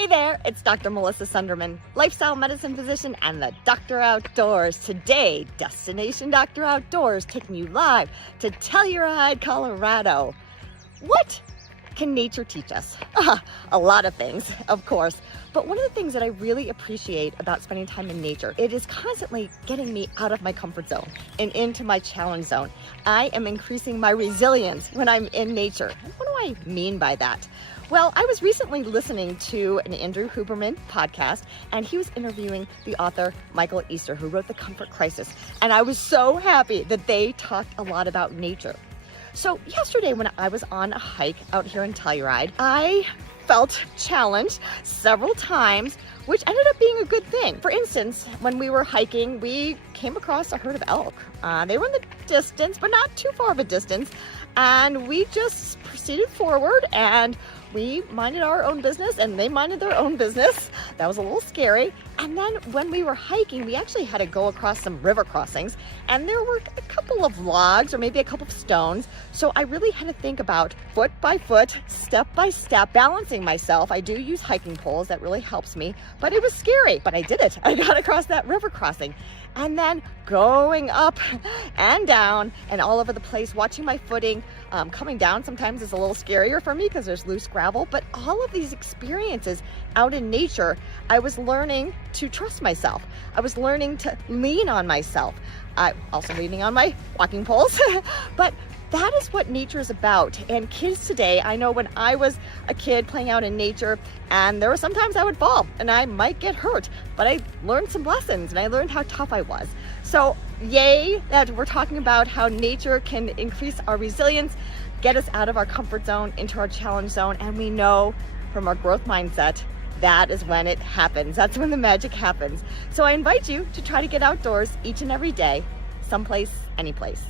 Hey there, it's Dr. Melissa Sunderman, lifestyle medicine physician and the Dr. Outdoors. Today, Destination Dr. Outdoors, taking you live to Telluride, Colorado. What can nature teach us? A lot of things, of course. But one of the things that I really appreciate about spending time in nature, it is constantly getting me out of my comfort zone and into my challenge zone. I am increasing my resilience when I'm in nature. What do I mean by that? Well, I was recently listening to an Andrew Huberman podcast, and he was interviewing the author Michael Easter, who wrote The Comfort Crisis. And I was so happy that they talked a lot about nature. So yesterday when I was on a hike out here in Telluride, I felt challenged several times, which ended up being a good thing. For instance, when we were hiking, we came across a herd of elk. They were in the distance, but not too far of a distance. And we just proceeded forward and we minded our own business and they minded their own business. That was a little scary. And then when we were hiking, we actually had to go across some river crossings and there were a couple of logs or maybe a couple of stones. So I really had to think about foot by foot, step by step, balancing myself. I do use hiking poles. That really helps me, but it was scary, but I did it. I got across that river crossing and then going up and down and all over the place, watching my footing. Coming down sometimes is a little scarier for me because there's loose gravel, but all of these experiences out in nature, I was learning to trust myself. I was learning to lean on myself. I also leaning on my walking poles, but that is what nature is about. And kids today, I know when I was a kid playing out in nature, and there were sometimes I would fall and I might get hurt, but I learned some lessons and I learned how tough I was. So yay that we're talking about how nature can increase our resilience, get us out of our comfort zone into our challenge zone. And we know from our growth mindset, that is when it happens. That's when the magic happens. So I invite you to try to get outdoors each and every day, someplace, any place.